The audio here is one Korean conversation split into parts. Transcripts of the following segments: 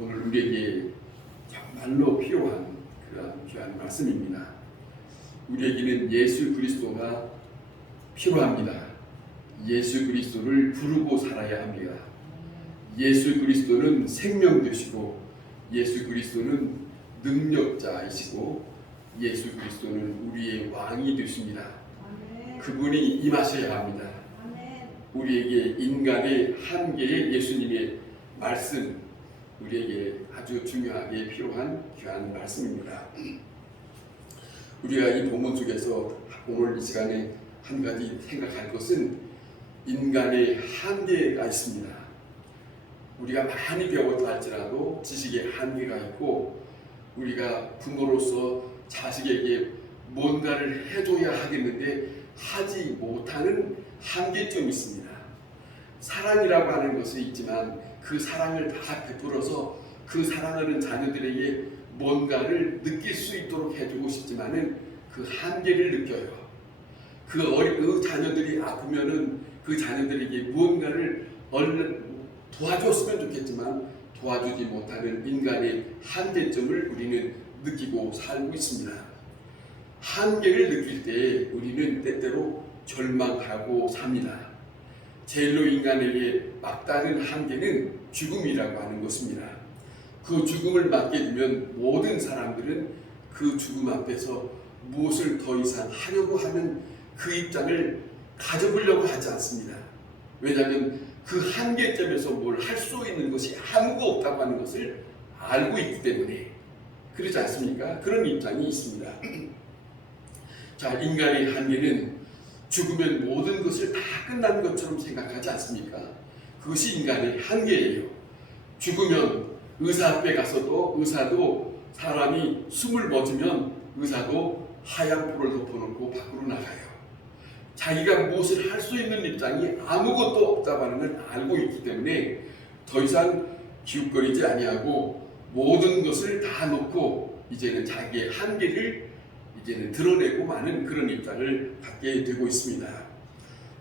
오늘 우리에게 정말로 필요한 그런 귀한 말씀입니다. 우리에게는 예수 그리스도가 필요합니다. 예수 그리스도를 부르고 살아야 합니다. 예수 그리스도는 생명 되시고, 예수 그리스도는 능력자이시고, 예수 그리스도는 우리의 왕이 되십니다. 그분이 임하셔야 합니다. 우리에게 인간의 한계에 예수님의 말씀, 우리에게 아주 중요하게 필요한 귀한 말씀입니다. 우리가 이 본문 속에서 오늘 이 시간에 한 가지 생각할 것은 인간의 한계가 있습니다. 우리가 많이 배웠다 할지라도 지식의 한계가 있고, 우리가 부모로서 자식에게 뭔가를 해줘야 하겠는데 하지 못하는 한계점이 있습니다. 사랑이라고 하는 것이 있지만 그 사랑을 다 베풀어서 그 사랑하는 자녀들에게 뭔가를 느낄 수 있도록 해주고 싶지만은 그 한계를 느껴요. 그 자녀들이 아프면은 그 자녀들에게 무언가를 얼른 도와줬으면 좋겠지만 도와주지 못하는 인간의 한계점을 우리는 느끼고 살고 있습니다. 한계를 느낄 때 우리는 때때로 절망하고 삽니다. 제일로 인간에게 막다른 한계는 죽음이라고 하는 것입니다. 그 죽음을 맞게 되면 모든 사람들은 그 죽음 앞에서 무엇을 더 이상 하려고 하는 그 입장을 가져보려고 하지 않습니다. 왜냐하면 그 한계점에서 뭘 할 수 있는 것이 아무것도 없다고 하는 것을 알고 있기 때문에 그렇지 않습니까? 그런 입장이 있습니다. 자, 인간의 한계는 죽으면 모든 것을 다 끝난 것처럼 생각하지 않습니까? 그것이 인간의 한계예요. 죽으면 의사 앞에 가서도 의사도 사람이 숨을 멎으면 의사도 하얀布를 덮어놓고 밖으로 나가요. 자기가 무엇을 할 수 있는 입장이 아무것도 없다고 하는 걸 알고 있기 때문에 더 이상 기웃거리지 아니하고 모든 것을 다 놓고 이제는 자기의 한계를 이제는 드러내고 마는 그런 입장을 갖게 되고 있습니다.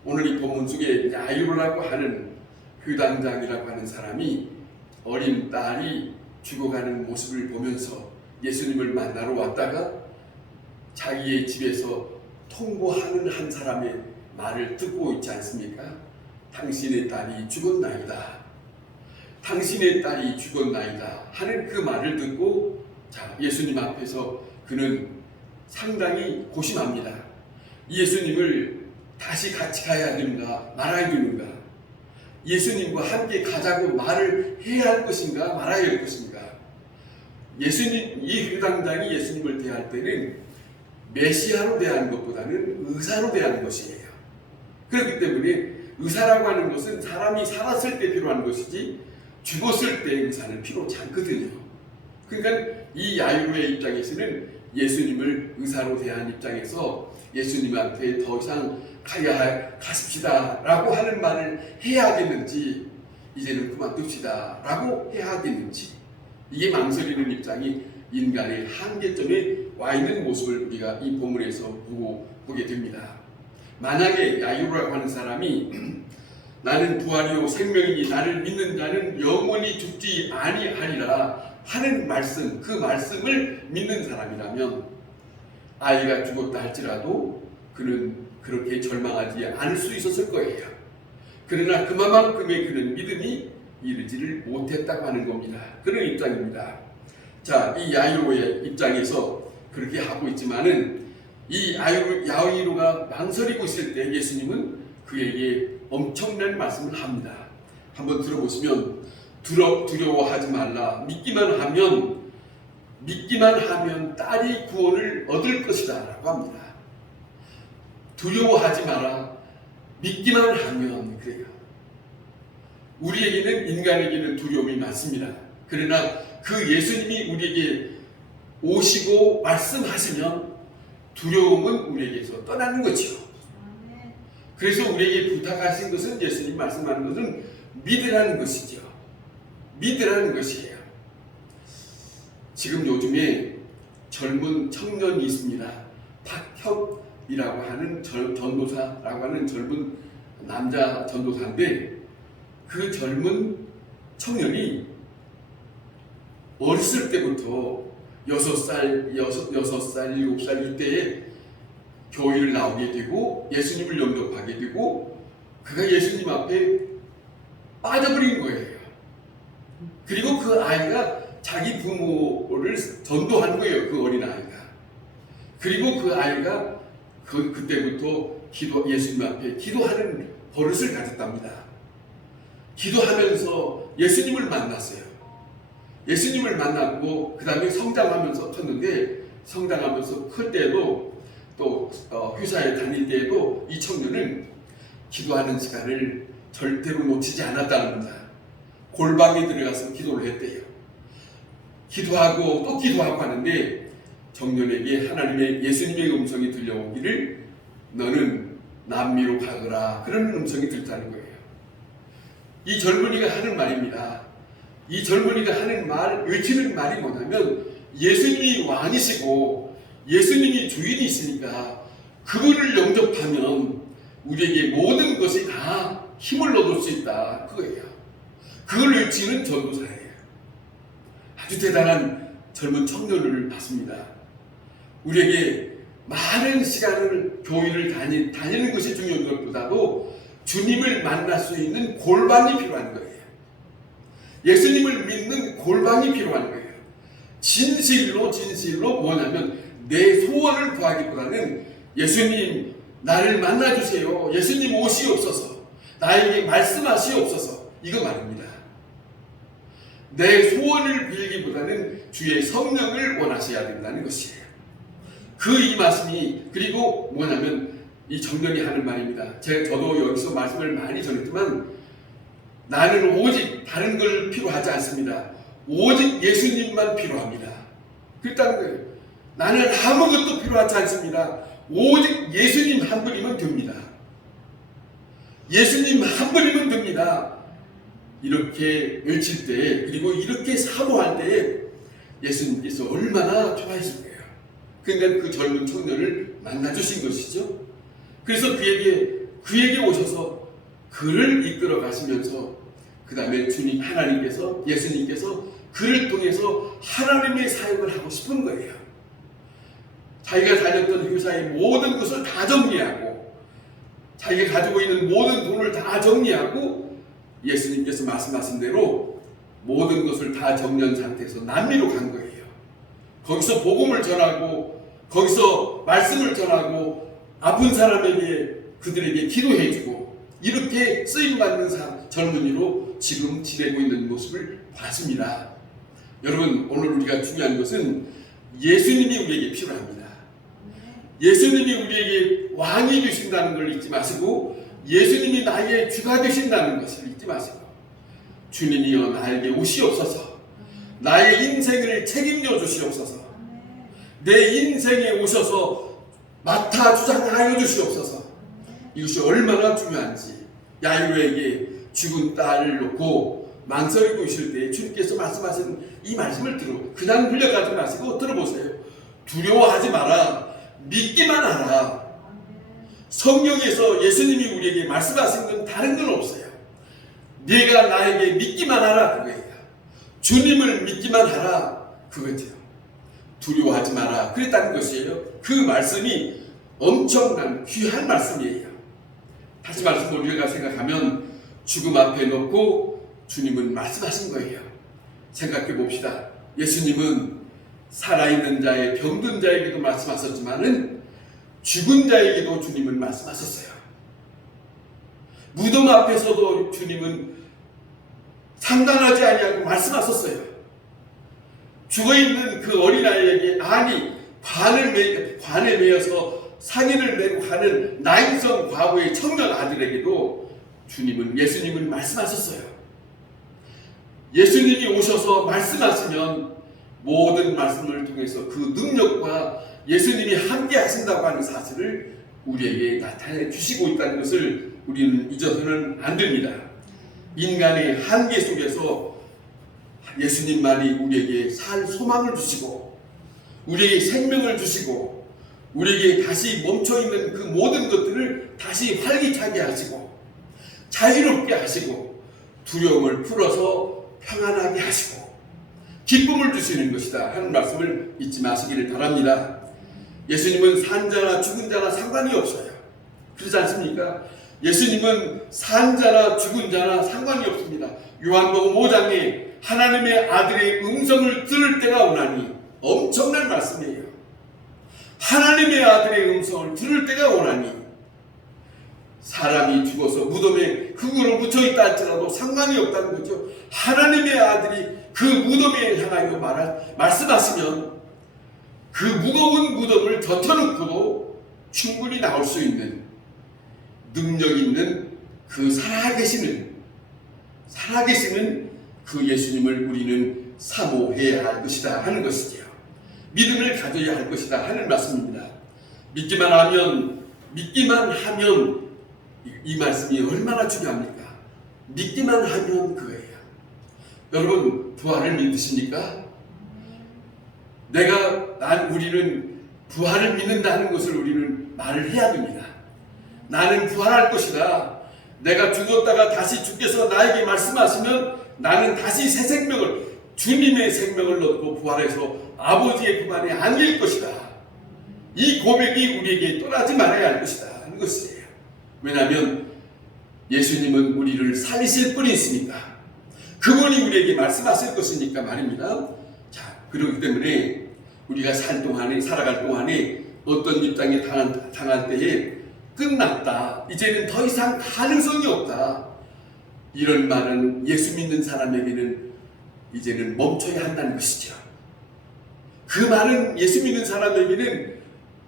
오늘 이 본문 속에 야이로라고 하는 회당장이라고 하는 사람이 어린 딸이 죽어가는 모습을 보면서 예수님을 만나러 왔다가 자기의 집에서 통보하는 한 사람의 말을 듣고 있지 않습니까? 당신의 딸이 죽었나이다. 당신의 딸이 죽었나이다 하는 그 말을 듣고 예수님 앞에서 그는 상당히 고심합니다. 예수님을 다시 같이 가야 되는가 말아야 되는가, 예수님과 함께 가자고 말을 해야 할 것인가 말아야 할 것인가. 예수님, 이 회당장이 예수님을 대할 때는 메시아로 대하는 것보다는 의사로 대하는 것이에요. 그렇기 때문에 의사라고 하는 것은 사람이 살았을 때 필요한 것이지 죽었을 때 의사는 필요치 않거든요. 그러니까 이 야이로의 입장에서는 예수님을 의사로 대한 입장에서 예수님한테 더 이상 가십시다 라고 하는 말을 해야 하겠는지, 이제는 그만둡시다 라고 해야 하겠는지, 이게 망설이는 입장이 인간의 한계점에 와 있는 모습을 우리가 이 본문에서 보게 됩니다. 만약에 야이로라고 하는 사람이 나는 부활이요 생명이니 나를 믿는 자는 영원히 죽지 아니하리라 하는 말씀, 그 말씀을 믿는 사람이라면 아이가 죽었다 할지라도 그는 그렇게 절망하지 않을 수 있었을 거예요. 그러나 그만큼의 그는 믿음이 이르지를 못했다고 하는 겁니다. 그런 입장입니다. 자, 이 야이로의 입장에서 그렇게 하고 있지만은 이 야이로가 망설이고 있을 때 예수님은 그에게 엄청난 말씀을 합니다. 한번 들어보시면 두려워하지 말라. 믿기만 하면 딸이 구원을 얻을 것이다 라고 합니다. 두려워하지 마라. 믿기만 하면 그래요. 우리에게는, 인간에게는 두려움이 많습니다. 그러나 그 예수님이 우리에게 오시고 말씀하시면 두려움은 우리에게서 떠나는 거죠. 그래서 우리에게 부탁하신 것은, 예수님 말씀하는 것은 믿으라는 것이죠. 믿으라는 것이에요. 지금 요즘에 젊은 청년이 있습니다. 박혁이라고 하는 전도사라고 하는 젊은 남자 전도사인데, 그 젊은 청년이 어렸을 때부터 6살, 7살 이때에 교회를 나오게 되고 예수님을 영접하게 되고 그가 예수님 앞에 빠져버린 거예요. 그리고 그 아이가 자기 부모를 전도한 거예요. 그 어린아이가. 그리고 그 아이가 그때부터 예수님 앞에 기도하는 버릇을 가졌답니다. 기도하면서 예수님을 만났어요. 예수님을 만났고 그 다음에 성장하면서 컸는데, 성장하면서 클 때도 또 회사에 다닐 때에도 이 청년은 기도하는 시간을 절대로 놓치지 않았답니다. 골방에 들어가서 기도를 했대요. 기도하고 또 기도하고 하는데 청년에게 하나님의 예수님의 음성이 들려오기를 너는 남미로 가거라, 그런 음성이 들었다는 거예요. 이 젊은이가 하는 말입니다. 이 젊은이가 하는 말, 외치는 말이 뭐냐면 예수님이 왕이시고 예수님이 주인이 있으니까 그분을 영접하면 우리에게 모든 것이 다 힘을 얻을 수 있다, 그거예요. 그걸 외치는 전도사예요. 아주 대단한 젊은 청년을 봤습니다. 우리에게 많은 시간을 교회를 다니는 것이 중요한 것보다도 주님을 만날 수 있는 골방이 필요한 거예요. 예수님을 믿는 골방이 필요한 거예요. 진실로 뭐냐면 내 소원을 구하기보다는 예수님 나를 만나주세요, 예수님 오시옵소서, 나에게 말씀하시옵소서, 이거 말입니다. 내 소원을 빌기보다는 주의 성령을 원하셔야 된다는 것이에요. 이 말씀이, 그리고 뭐냐면 이 청년이 하는 말입니다. 저도 여기서 말씀을 많이 전했지만 나는 오직 다른 걸 필요하지 않습니다. 오직 예수님만 필요합니다. 그랬다는 거예요. 나는 아무것도 필요하지 않습니다. 오직 예수님 한 분이면 됩니다. 예수님 한 분이면 됩니다. 이렇게 외칠 때, 그리고 이렇게 사모할 때 예수님께서 얼마나 좋아했을 거예요. 그러니까 그 젊은 청년을 만나주신 것이죠. 그래서 그에게 오셔서 그를 이끌어 가시면서 그 다음에 주님 하나님께서, 예수님께서 그를 통해서 하나님의 사역을 하고 싶은 거예요. 자기가 다녔던 회사의 모든 것을 다 정리하고 자기가 가지고 있는 모든 돈을 다 정리하고 예수님께서 말씀하신 대로 모든 것을 다 정리한 상태에서 남미로 간 거예요. 거기서 복음을 전하고 거기서 말씀을 전하고 아픈 사람에게 그들에게 기도해주고 이렇게 쓰임받는 젊은이로 지금 지내고 있는 모습을 봤습니다. 여러분, 오늘 우리가 중요한 것은 예수님이 우리에게 필요합니다. 예수님이 우리에게 왕이 되신다는 걸 잊지 마시고 예수님이 나의 주가 되신다는 것을 잊지 마시고 주님이여 나에게 오시옵소서, 나의 인생을 책임져 주시옵소서, 내 인생에 오셔서 맡아 주장하여 주시옵소서. 이것이 얼마나 중요한지 야이로에게 죽은 딸을 놓고 망설이고 있을 때 주님께서 말씀하신 이 말씀을 그냥 흘려가지 마시고 들어보세요. 두려워하지 마라, 믿기만 하라. 성경에서 예수님이 우리에게 말씀하신 건 다른 건 없어요. 네가 나에게 믿기만 하라, 그거예요. 주님을 믿기만 하라, 그거죠. 두려워하지 마라, 그랬다는 것이에요. 그 말씀이 엄청난 귀한 말씀이에요. 다시 말씀 우리가 생각하면 죽음 앞에 놓고 주님은 말씀하신 거예요. 생각해 봅시다. 예수님은 살아있는 자의 병든 자에게도 말씀하셨지만은 죽은 자에게도 주님은 말씀하셨어요. 무덤 앞에서도 주님은 상관하지 아니하고 말씀하셨어요. 죽어있는 그 어린아이에게 관에 매여서 상인을 메고 가는 나인성 과부의 청년 아들에게도 예수님은 말씀하셨어요. 예수님이 오셔서 말씀하시면 모든 말씀을 통해서 그 능력과 예수님이 함께 하신다고 하는 사실을 우리에게 나타내 주시고 있다는 것을 우리는 잊어서는 안 됩니다. 인간의 한계 속에서 예수님만이 우리에게 살 소망을 주시고 우리에게 생명을 주시고 우리에게 다시 멈춰있는 그 모든 것들을 다시 활기차게 하시고 자유롭게 하시고 두려움을 풀어서 평안하게 하시고 기쁨을 주시는 것이다 하는 말씀을 잊지 마시기를 바랍니다. 예수님은 산 자나 죽은 자나 상관이 없어요. 그렇지 않습니까? 예수님은 산 자나 죽은 자나 상관이 없습니다. 요한복음 5장에 하나님의 아들의 음성을 들을 때가 오나니, 엄청난 말씀이에요. 하나님의 아들의 음성을 들을 때가 오나니, 사람이 죽어서 무덤에 흙으로 묻혀있다 할지라도 상관이 없다는 거죠. 하나님의 아들이 그 무덤에 향하여 말씀하시면 그 무거운 무덤을 덮어놓고도 충분히 나올 수 있는 능력 있는 그 살아계시는 그 예수님을 우리는 사모해야 할 것이다 하는 것이지요. 믿음을 가져야 할 것이다 하는 말씀입니다. 믿기만 하면 이 말씀이 얼마나 중요합니까? 믿기만 하면 그거예요. 여러분, 부활을 믿으십니까? 우리는 부활을 믿는다는 것을 우리는 말을 해야 됩니다. 나는 부활할 것이다. 내가 죽었다가 다시 주께서 나에게 말씀하시면 나는 다시 새 생명을, 주님의 생명을 얻고 부활해서 아버지의 품 안에 안길 것이다. 이 고백이 우리에게 떠나지 말아야 할 것이다 하는 것이에요. 왜냐하면 예수님은 우리를 살리실 분이 있으니까, 그분이 우리에게 말씀하실 것이니까 말입니다. 자, 그렇기 때문에 우리가 살아갈 동안에 어떤 입장에 당할 때에 끝났다, 이제는 더 이상 가능성이 없다, 이런 말은 예수 믿는 사람에게는 이제는 멈춰야 한다는 것이죠. 그 말은 예수 믿는 사람에게는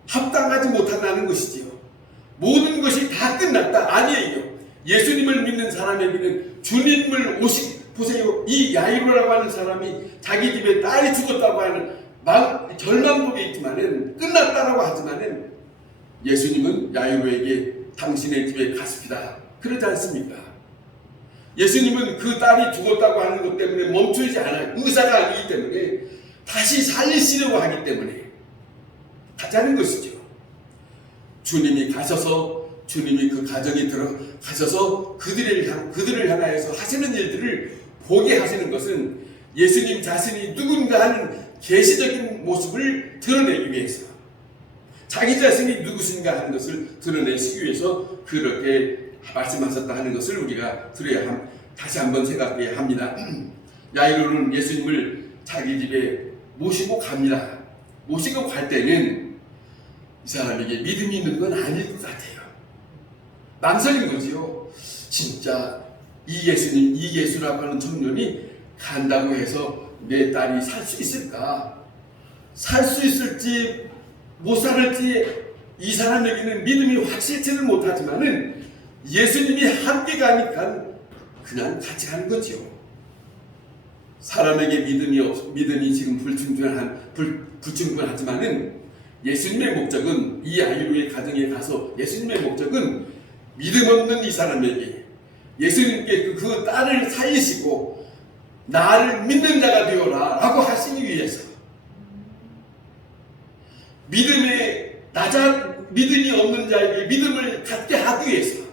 합당하지 못한다는 것이지요. 모든 것이 다 끝났다, 아니에요. 예수님을 믿는 사람에게는 주님을 보세요. 이 야이로라고 하는 사람이 자기 집에 딸이 죽었다고 하는 절망 속에 있지만은, 끝났다라고 하지만은 예수님은 야이로에게 당신의 집에 가십시다, 그러지 않습니까? 예수님은 그 딸이 죽었다고 하는 것 때문에 멈추지 않아요. 의사가 아니기 때문에 다시 살리시려고 하기 때문에 가자는 것이죠. 주님이 가셔서, 주님이 그 가정에 들어가셔서 그들을 향하여서 하시는 일들을 보게 하시는 것은 예수님 자신이 누군가 하는 계시적인 모습을 드러내기 위해서, 자기 자신이 누구신가 하는 것을 드러내시기 위해서 그렇게 말씀하셨다 하는 것을 우리가 다시 한번 생각해야 합니다. 야이로는 예수님을 자기 집에 모시고 갑니다. 모시고 갈 때는 이 사람에게 믿음이 있는 건 아닐 것 같아요. 망설인 거지요. 진짜 이 예수라고 하는 청년이 간다고 해서 내 딸이 살 수 있을까? 살 수 있을지 못 살을지 이 사람에게는 믿음이 확실치는 못하지만은 예수님이 함께 가니까 그냥 같이 가는 거죠. 사람에게 믿음이 지금 불충분하지만은 예수님의 목적은, 이 아이로의 가정에 가서 예수님의 목적은 믿음 없는 이 사람에게 예수님께 그 딸을 살리시고 나를 믿는 자가 되어라 라고 하시기 위해서, 믿음이 없는 자에게 믿음을 갖게 하기 위해서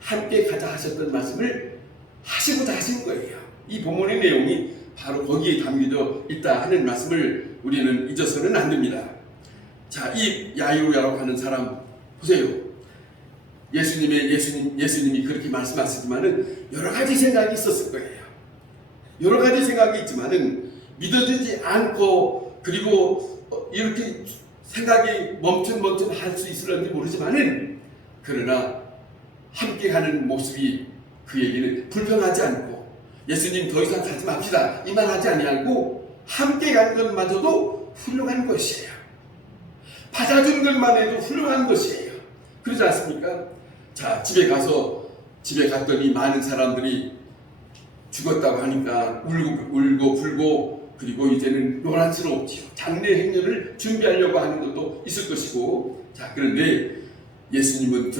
함께 가자 하셨던 말씀을 하시고자 하신 거예요. 이 본문의 내용이 바로 거기에 담겨져 있다 하는 말씀을 우리는 잊어서는 안 됩니다. 자, 이 야이로라고 하는 사람 보세요. 예수님이 그렇게 말씀하시지만은 여러 가지 생각이 있었을 거예요. 여러 가지 생각이 있지만은 믿어지지 않고, 그리고 이렇게 생각이 멈춤 할 수 있을런지 모르지만은, 그러나 함께 가는 모습이 그에게는 불평하지 않고, 예수님 더 이상 가지 맙시다 이 말 하지 아니하고 함께 가는 것마저도 훌륭한 것이에요. 받아준 것만 해도 훌륭한 것이에요. 그러지 않습니까? 자, 집에 갔더니 많은 사람들이 죽었다고 하니까 울고 불고, 그리고 이제는 요란스러웠지요. 장례 행렬을 준비하려고 하는 것도 있을 것이고. 자, 그런데 예수님은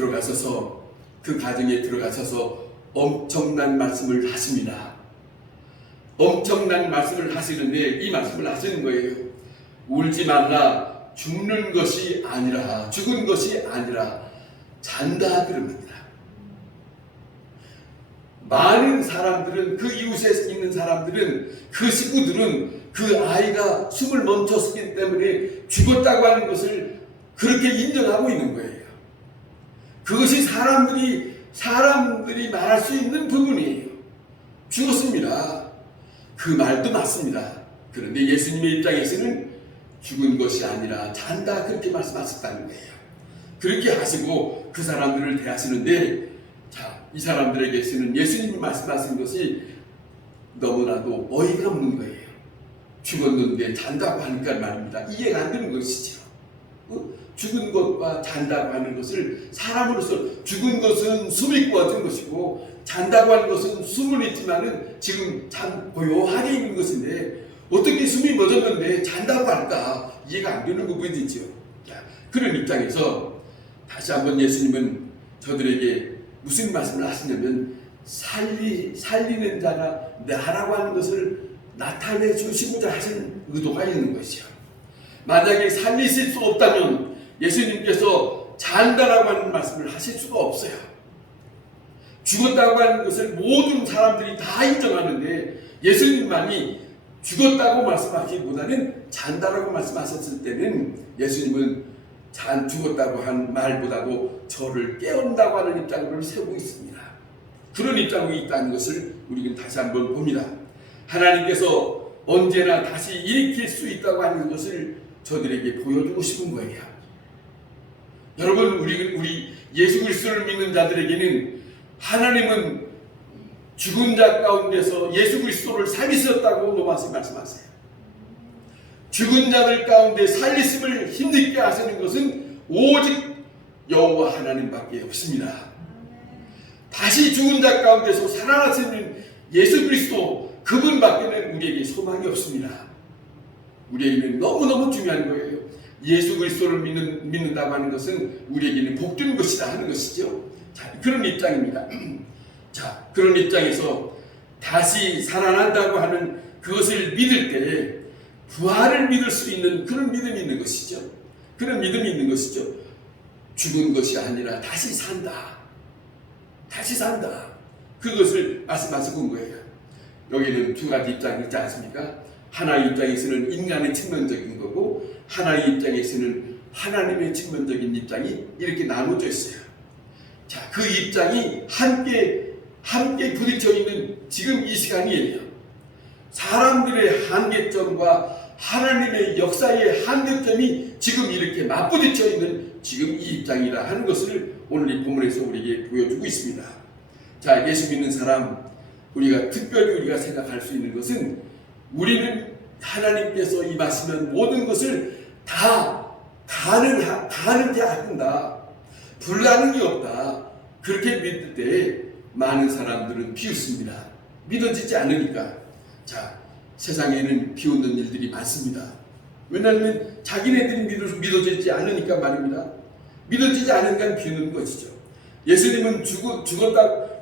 그 가정에 들어가셔서 엄청난 말씀을 하십니다. 엄청난 말씀을 하시는데 이 말씀을 하시는 거예요. 울지 말라, 죽는 것이 아니라, 잔다 그럽니다. 많은 사람들은, 그 이웃에 있는 사람들은, 그 식구들은 그 아이가 숨을 멈췄기 때문에 죽었다고 하는 것을 그렇게 인정하고 있는 거예요. 그것이 사람들이 말할 수 있는 부분이에요. 죽었습니다. 그 말도 맞습니다. 그런데 예수님의 입장에서는 죽은 것이 아니라 잔다, 그렇게 말씀하셨다는 거예요. 그렇게 하시고 그 사람들을 대하시는데, 자, 이 사람들에게서는 예수님이 말씀하신 것이 너무나도 어이가 없는 거예요. 죽었는데 잔다고 하니까 말입니다. 이해가 안 되는 것이죠. 죽은 것과 잔다고 하는 것을, 사람으로서 죽은 것은 숨이 꺼진 것이고 잔다고 하는 것은 숨은 있지만은 지금 고요하게 있는 것인데 어떻게 숨이 멎었는데 잔다고 할까? 이해가 안 되는 부분이죠. 그런 입장에서 다시 한번 예수님은 저들에게 무슨 말씀을 하시냐면, 살리는 자가 나라고 하는 것을 나타내 주시고자 하시는 의도가 있는 것이요. 만약에 살리실 수 없다면 예수님께서 잔다라고 하는 말씀을 하실 수가 없어요. 죽었다고 하는 것을 모든 사람들이 다 인정하는데 예수님만이 죽었다고 말씀하기보다는 잔다라고 말씀하셨을 때는 예수님은 죽었다고 한 말보다도 저를 깨운다고 하는 입장을 세우고 있습니다. 그런 입장이 있다는 것을 우리는 다시 한번 봅니다. 하나님께서 언제나 다시 일으킬 수 있다고 하는 것을 저들에게 보여주고 싶은 거예요. 여러분, 우리 예수 그리스도를 믿는 자들에게는 하나님은 죽은 자 가운데서 예수 그리스도를 살리셨다고 말씀하세요. 죽은 자들 가운데 살리심을 힘있게 하시는 것은 오직 여호와 하나님밖에 없습니다. 다시 죽은 자 가운데서 살아나시는 예수 그리스도, 그분밖에는 우리에게 소망이 없습니다. 우리에게는 너무너무 중요한 거예요. 예수 그리스도를 믿는다고 하는 것은 우리에게는 복된 것이다 하는 것이죠. 자, 그런 입장입니다. 자, 그런 입장에서 다시 살아난다고 하는 그것을 믿을 때에 부활을 믿을 수 있는 그런 믿음이 있는 것이죠. 그런 믿음이 있는 것이죠. 죽은 것이 아니라 다시 산다. 다시 산다. 그것을 말씀하시고 거예요. 여기는 두 가지 입장이 있지 않습니까? 하나의 입장에서는 인간의 측면적인 거고, 하나의 입장에서는 하나님의 측면적인 입장이 이렇게 나눠져 있어요. 자, 그 입장이 함께 부딪혀 있는 지금 이 시간이에요. 사람들의 한계점과 하나님의 역사의 한계점이 지금 이렇게 맞부딪혀 있는 지금 이 입장이라 하는 것을 오늘 이 본문에서 우리에게 보여주고 있습니다. 자, 예수 믿는 사람, 특별히 우리가 생각할 수 있는 것은, 우리는 하나님께서 임하시면 모든 것을 다 가능케 하신다. 불가능이 없다. 그렇게 믿을 때 많은 사람들은 비웃습니다. 믿어지지 않으니까. 자, 세상에는 비웃는 일들이 많습니다. 왜냐하면 자기네들이 믿어지지 않으니까 말입니다. 믿어지지 않으니까 비웃는 것이죠. 예수님은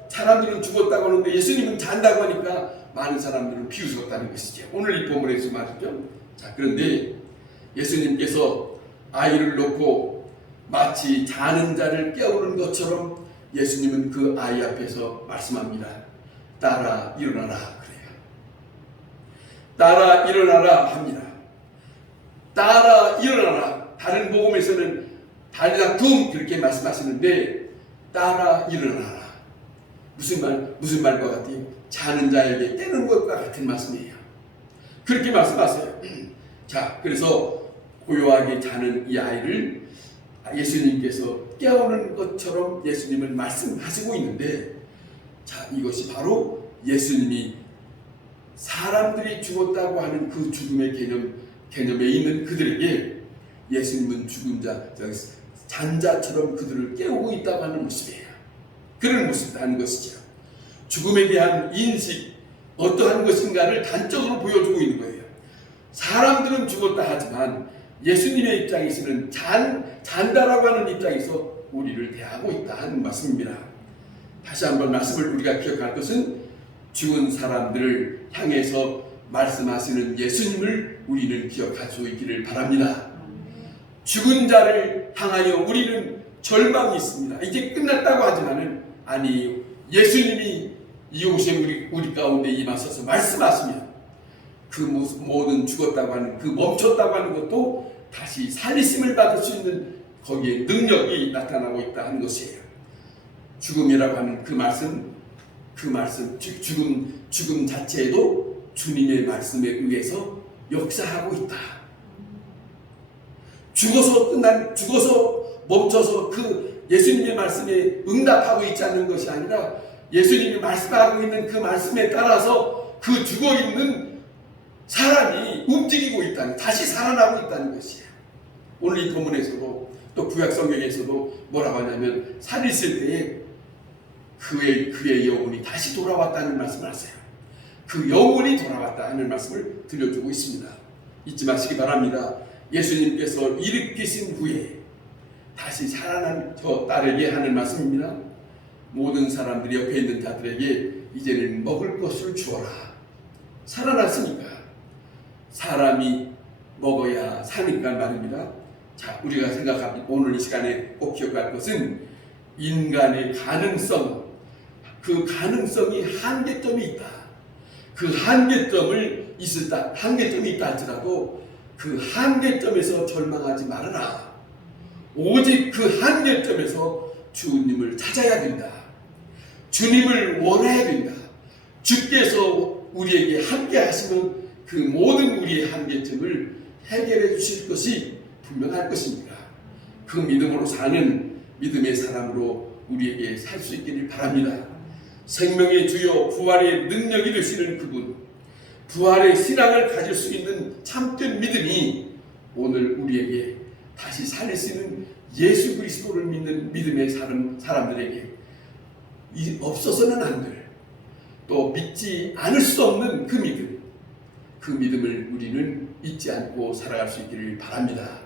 사람들은 죽었다고 하는데 예수님은 잔다고 하니까 많은 사람들은 비웃었다는 것이죠. 오늘 이 본문에서 말이죠. 자, 그런데 예수님께서 아이를 놓고 마치 자는 자를 깨우는 것처럼 예수님은 그 아이 앞에서 말씀합니다. 따라 일어나라 그래요. 따라 일어나라 합니다. 따라 일어나라. 다른 복음에서는 달리라 둠 그렇게 말씀하시는데, 따라 일어나라. 무슨 말과 같아요? 자는 자에게 깨는 것과 같은 말씀이에요. 그렇게 말씀하세요. 자, 그래서 고요하게 자는 이 아이를 예수님께서 깨우는 것처럼 예수님은 말씀하시고 있는데, 자, 이것이 바로 예수님이 사람들이 죽었다고 하는 그 죽음의 개념에 있는 그들에게 예수님은 죽은 잔자처럼 그들을 깨우고 있다고 하는 모습이에요. 그런 모습을 하는 것이죠. 죽음에 대한 인식, 어떠한 것인가를 단적으로 보여주고 있는 거예요. 사람들은 죽었다 하지만 예수님의 입장에서는 잔다라고 하는 입장에서 우리를 대하고 있다 하는 말씀입니다. 다시 한번 말씀을 우리가 기억할 것은, 죽은 사람들을 향해서 말씀하시는 예수님을 우리는 기억할 수 있기를 바랍니다. 죽은 자를 향하여 우리는 절망이 있습니다. 이제 끝났다고 하지만은 아니, 예수님이 이곳에 우리 가운데 임하셔서 말씀하시면 그 모든 죽었다고 하는 그 멈췄다고 하는 것도 다시 살리심을 받을 수 있는 거기에 능력이 나타나고 있다 하는 것이에요. 죽음이라고 하는 그 말씀 죽음 자체에도 주님의 말씀에 의해서 역사하고 있다. 죽어서 멈춰서 그 예수님의 말씀에 응답하고 있지 않는 것이 아니라 예수님이 말씀하고 있는 그 말씀에 따라서 그 죽어있는 사람이 움직이고 있다는, 다시 살아나고 있다는 것이에요. 오늘 이 본문에서도 또 구약 성경에서도 뭐라고 하냐면 살있을 때에 그의 영혼이 다시 돌아왔다는 말씀을 하세요. 그 영혼이 돌아왔다 하는 말씀을 들려주고 있습니다. 잊지 마시기 바랍니다. 예수님께서 일으키신 후에 다시 살아난 저 딸에게 하는 말씀입니다. 모든 사람들이 옆에 있는 자들에게 이제는 먹을 것을 주어라. 살아났으니까 사람이 먹어야 사니까 말입니다. 자, 우리가 생각합니다. 오늘 이 시간에 꼭 기억할 것은 인간의 가능성, 그 가능성이 한계점이 있다. 그 한계점이 있다 할지라도 그 한계점에서 절망하지 말아라. 오직 그 한계점에서 주님을 찾아야 된다. 주님을 원해야 된다. 주께서 우리에게 함께 하시면 그 모든 우리의 한계점을 해결해 주실 것이 분명할 것입니다. 그 믿음으로 사는 믿음의 사람으로 우리에게 살 수 있기를 바랍니다. 생명의 주요 부활의 능력이 되시는 그분, 부활의 신앙을 가질 수 있는 참된 믿음이 오늘 우리에게 다시 살릴 수 있는 예수 그리스도를 믿는 믿음의 사람들에게 없어서는 안 될, 또 믿지 않을 수 없는 그 믿음을 우리는 잊지 않고 살아갈 수 있기를 바랍니다.